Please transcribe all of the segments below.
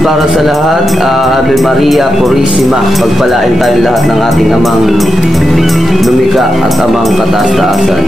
para sa lahat. Ave Maria Purisima. Pagpalain tayo lahat ng ating amang lumika at amang kataas-taasan.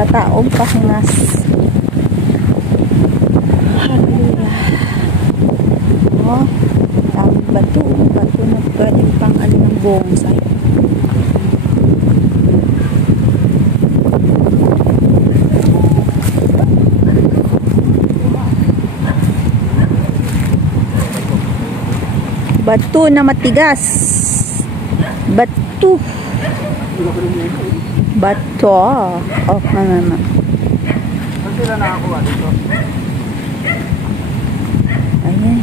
Kataog pahingas. Hallelujah. Oh, daming bato na pwede pang ano ng bonsai. Bato na matigas. Bato. Bato. Oh, mama. Saan sila nakakuha dito? Ayan.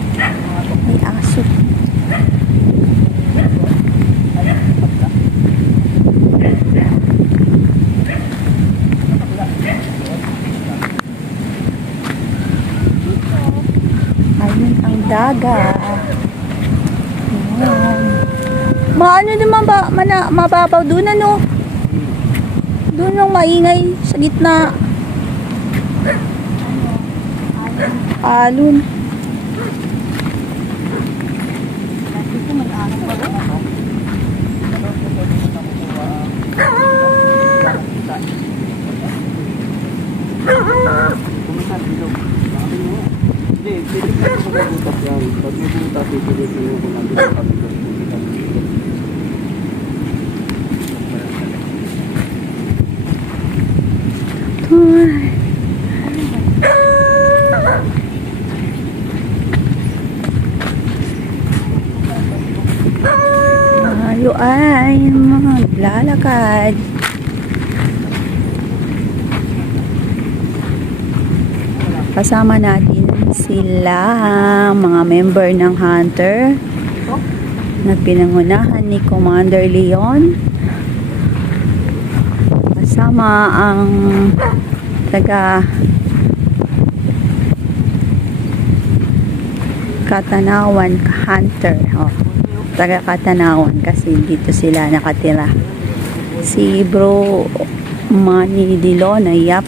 May aso. Ayun ang dagat. Ayan. Maano naman ba? Mababaw doon ano? Doon yung maingay sa gitna. Alon. Tayo ay maglalakad. Kasama natin sila, mga member ng Hunter na pinangunahan ni Commander Leon. Kasama ang taga Katanawan Hunter. Oh, taga Katanawan kasi dito sila nakatira. Si Bro Manny Dilon, yap.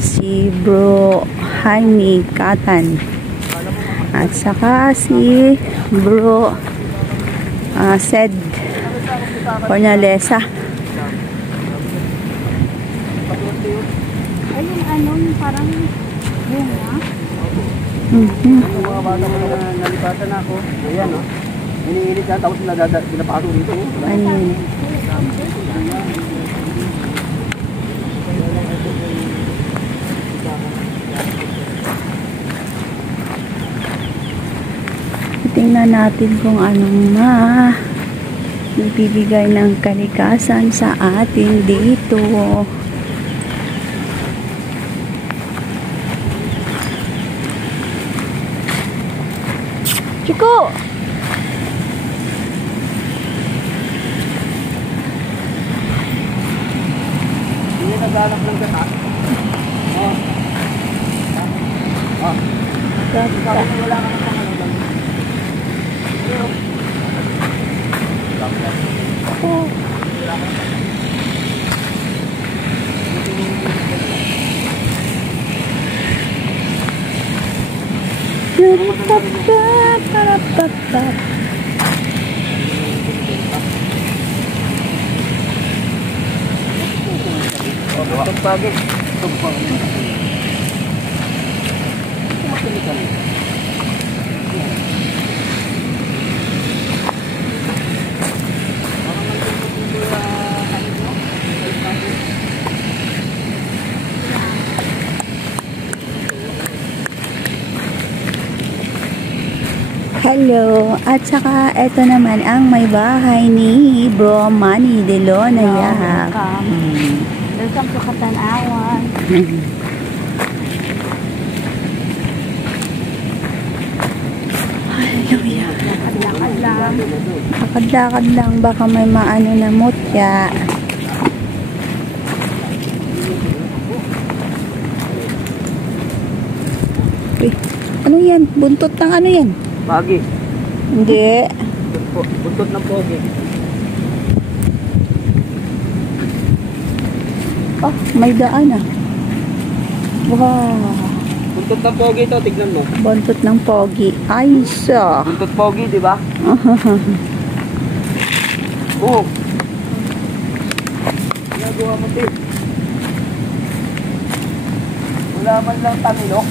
Si Bro Jaime Katan. At saka si Bro Sed Cornalesa. Ayun, anong parang bunga? Mga bata ko na nalipatan ako. Ayan, no? Iniinit yan, tapos pinapasok dito. Ayun. Tingnan natin kung anong nagbibigay ng kalikasan sa atin dito. Chico! Hindi naglalak ng gata. Oh. Oh. Gata. Wala ka ng pangalan. Oh. Tumpagin. Hello. At saka ito naman ang may bahay ni Bro Manny Dilon. Welcome to Katanawan. Lakad-lakad lang, baka may maano na mutya. Uy, ano yan? Buntot ng ano yan? Pagi. Hindi. Buntot ng pogi. Oh, may daan ah. Wow. Buntot ng pogi ito, tignan mo. Buntot ng pogi. Ay, so. Buntot pogi, di ba? Oo. Ginagawa mo, Tim. Wala man lang tamilok.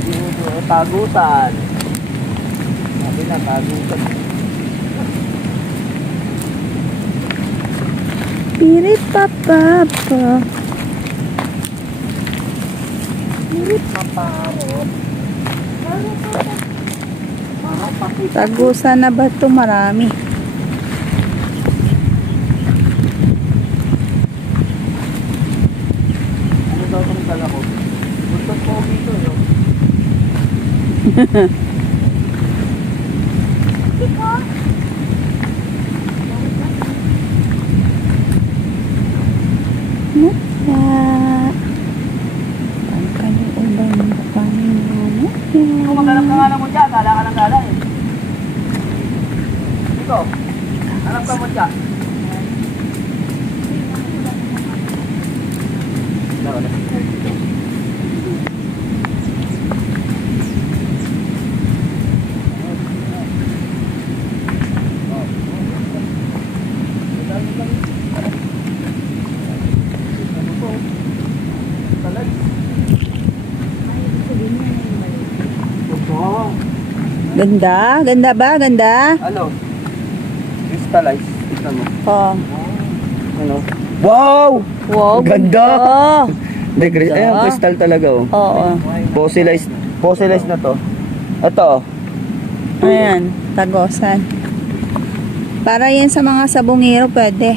Dito, tagutan. Sabi na, tagutan. Pirit papapa. Pirit Maparot. tagusan na ba ito? Marami. Ano daw itong dala ko? Buntot pogi ito, no? Mutya. Pangkaliuban mo panin mo mutya. Kung maghanap ka nga ng mutya, gala ka ng gala eh. Ito, hanap ka mutya. Ganda? Ganda ba? Ganda? Ano? Crystallize. Tignan mo. Oh. Ano? Wow! Wow, Ganda! Hindi, Ganda. ayan, crystal talaga oh. Oo. Fossilized. Fossilized na to. Ito oh. Ayan, tagosan. Para yan sa mga sabungero, pwede.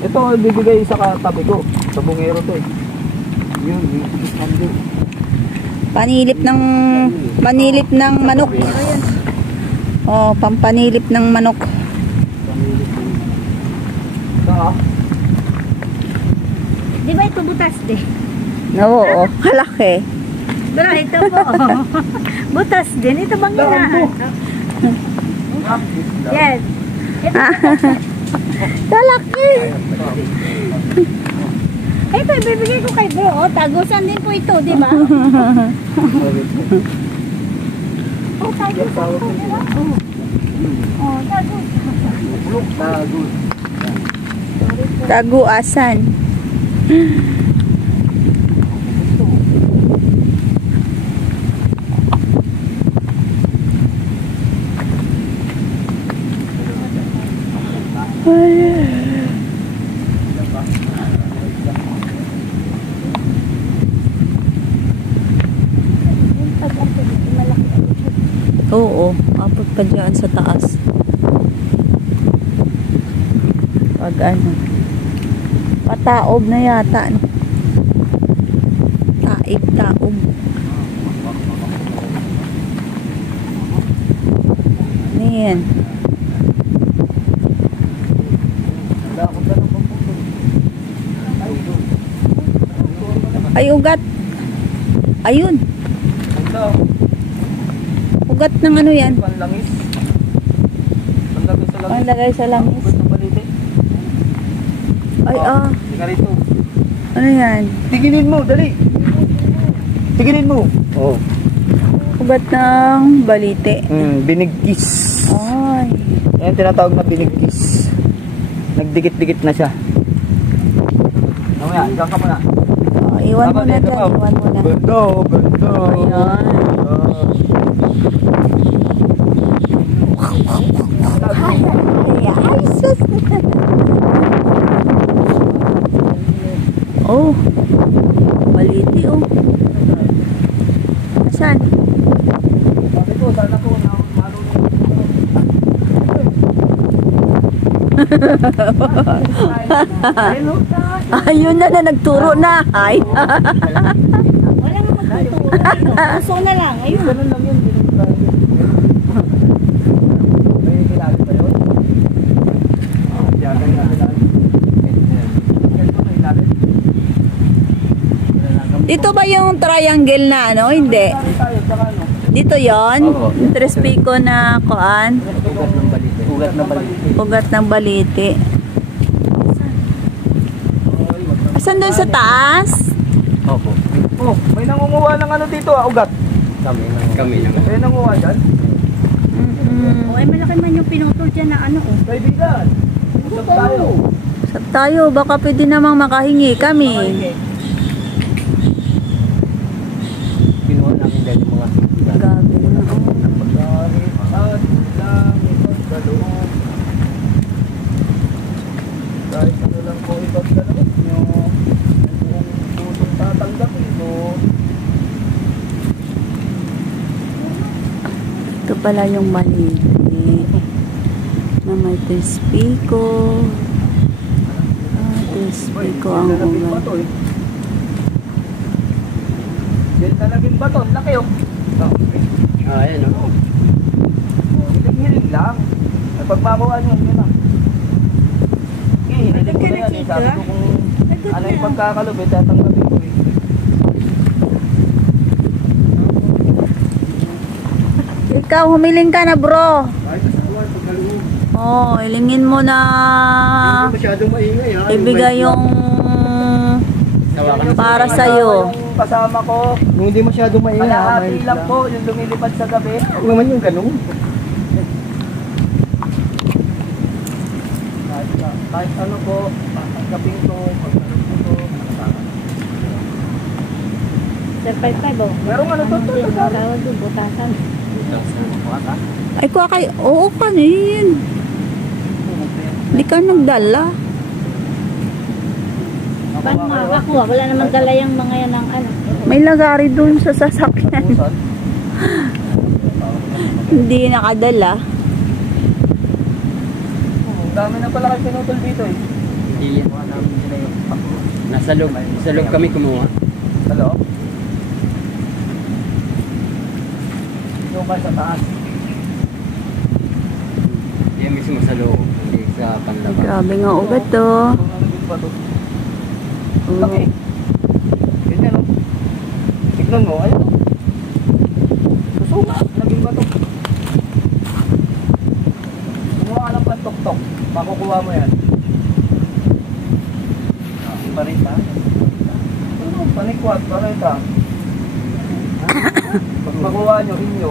Ito, bibigay sa katabi ko. Sa bungero to eh. Yun, yun. Panilip ng manok. Oh, pampanilip ng manok. Ito ah. Di ba ito butas din? Oo, kalaki. Pero ito po. Butas din. Ito bang hinahan? Yes. Kalaki. Ito, ibibigay ko kay bro. Oh, tagusan din po ito, di ba? Oh, tagusan po, di ba? Oh, tagusan. Taguasan. Oo, abot pa dyan sa taas. Pag ano, pataob na yata. No? Taob. Ano yan? Ay, ugat. Ayun. Ito. Ugat ng ano yan? Panlangis. Panlagay sa langis. Panlagay sa langis. Ugat ng balite. Ay, Tika rito. ano yan? Tiginin mo, dali. Tiginin mo. Oh. Ugat ng balite. Binigkis. Ay. Yan tinatawag na binigkis. Nagdikit-dikit na siya. Mamaya, diyan ka muna. Oh, iwan mo na dyan. Iwan mo na. Ganda, ganda. Ayan. Ay, sus. Oh. Baliti, oh. Asan? Sabi ko, sana ko na marunong. Ayun na nagturo na. Ay. Wala nga Puso na lang. Ayun. Ganun lang yun. Ganun lang yun. May kilala ba yun? Yagan na kilala. Ganito may kilala. Dito ba yung triangle na ano? Hindi. Tayo, saka ano? Dito yon. Yung Tres Pico na kuan. Ugat ng balite. Ugat ng balite. Ugat ng baliti. Asan doon sa taas? Opo. Oh, may nangunguha ng ano dito ugat. Kami naman. May nangunguha dyan? O ay malaki man yung pinutol dyan na ano oh. Kaibigan. Usap tayo. Sab tayo, baka pwede namang makahingi kami. Pinuha namin dyan yung mga Gabi na. pagkari at langit at dalawang. Kahit ano lang po ibang dalawang nyo. Ang buong pusong tatanggapin mo. Ito pala yung baliti. Na may Tres Pico. Tres Pico ang Lalabing ugat. bato eh. Yan lalabing bato. Laki oh. Ayan o. Hiling-hiling lang. At pagmamawaan nyo, yun lang. Hiniling ko na yan. Sabi ko kung ano yung pagkakalubit, tatanggapin ko eh. Ikaw, humiling ka na bro. Oh, ilingin mo na Masyadong maingay ha. ibigay yung para sa'yo. Yung kasama ko, Kung hindi masyadong maingay, kalahati lang po yung lumilipad sa gabi. Huwag naman yung ganun. Kahit ano po, tatanggapin ko, pagkakalubit ko, Sir 5-5 oh. merong ano to, Tawag doon, butasan. Ay, kuha kayo. Oo, kanin. Hindi ka nagdala. Paano makakuha? Wala namang dala yung mga yan ng ano. May lagari dun sa sasakyan. Hindi nakadala. Ang dami na pala kayo pinutol dito eh. Hindi yan. Nasa loob kami kumuha. Sa loob? Doon kayo sa taas. Yan mismo sa loob. Hindi sa panlabas. Grabe nga ugat to. Doon na naging bato. Oo. Okay. Ganyan o. Tignan mo, ayun o. Susunga, naging bato. Kumuha ka ng pantok-tok. Makukuha mo yan. Parita. Ano? Panikwat, parita. Pag makuha nyo, inyo.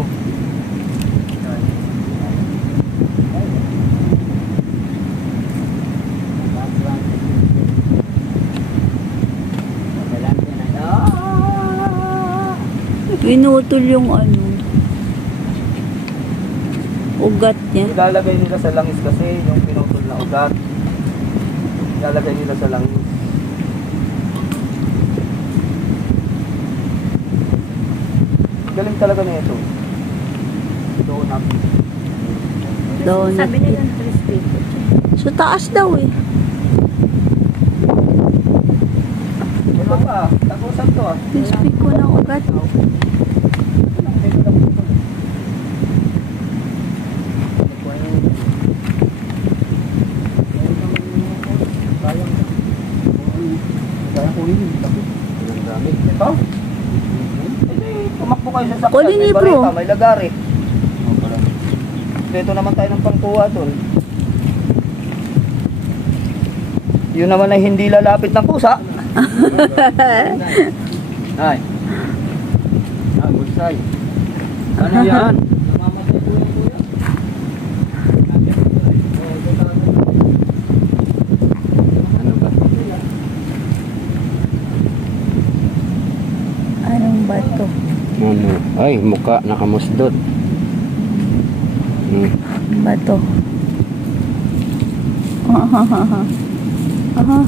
Pinutol yung ano. Ugat niya. Ilalagay nila sa langis kasi yung pinutol na ugat. Ilalagay nila sa langis. Galing talaga na ito. Donut. Donut. Sabi nila ng 3 Pico. Sa taas daw eh. Ito pa, tagusan to ah. Tres Pico ng ugat. Ito? Tumakbo kayo sa sakyan. Kunin May ni bro. bareta, may lagari. Dito naman tayo ng pangkuha doon. Yun naman ay hindi lalapit ng pusa. Ay. Bulsay. Ano yan? Ano ba? Anong bato? Ano? Ay, muka nakamusdot. Bato. Aha.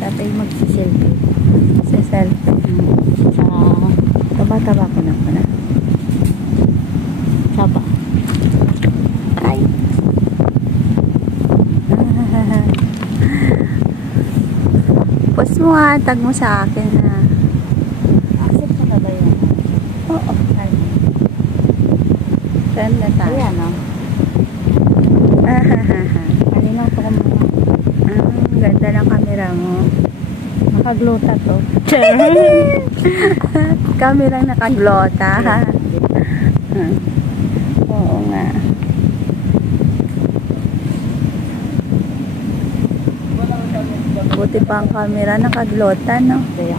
Tatay magsiselfie. Sa cellphone. Sa Taba-taba ko na pa na. Saba. Ay. Post mo ha, tag mo sa akin ha. Accept mo na ba yun? Oo. Saan na tayo? Ayan, no? Kanina ko mo. Ang ganda ng camera mo. Nakaglota to. Kami lang nakaglota. Oo nga. Buti pa ang camera nakaglota, no? Kaya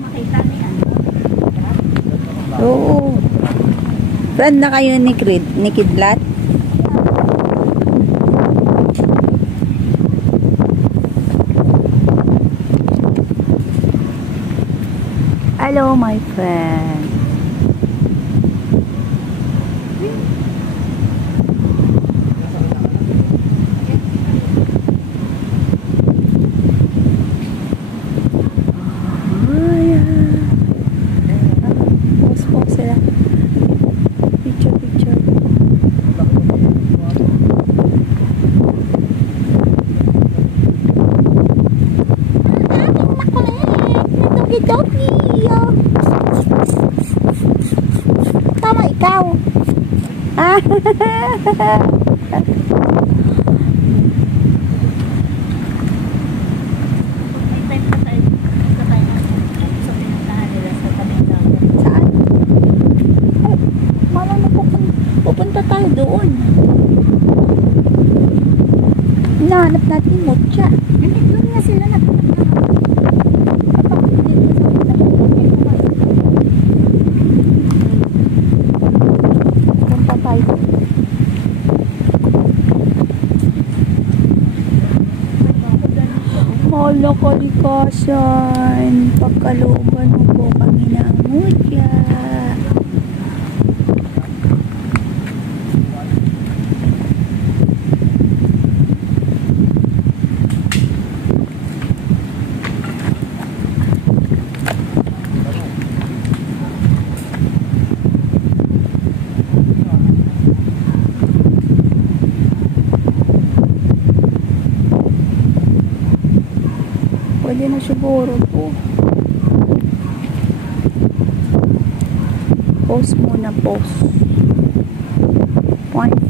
makita niya. Oo. Friend na kayo ni Kidlat? Hello, my friend. Post po sila. Picture. Doki. Tama ikaw. Saan? Ay, malam na pupunta tayo doon. Hinahanap natin Mocha. Hindi, doon nga sila Punta tayo. Hala kalikasan. Pagkalooban mo po kami ng Mocha. Pwede na siguro to. Post muna, post. 0.5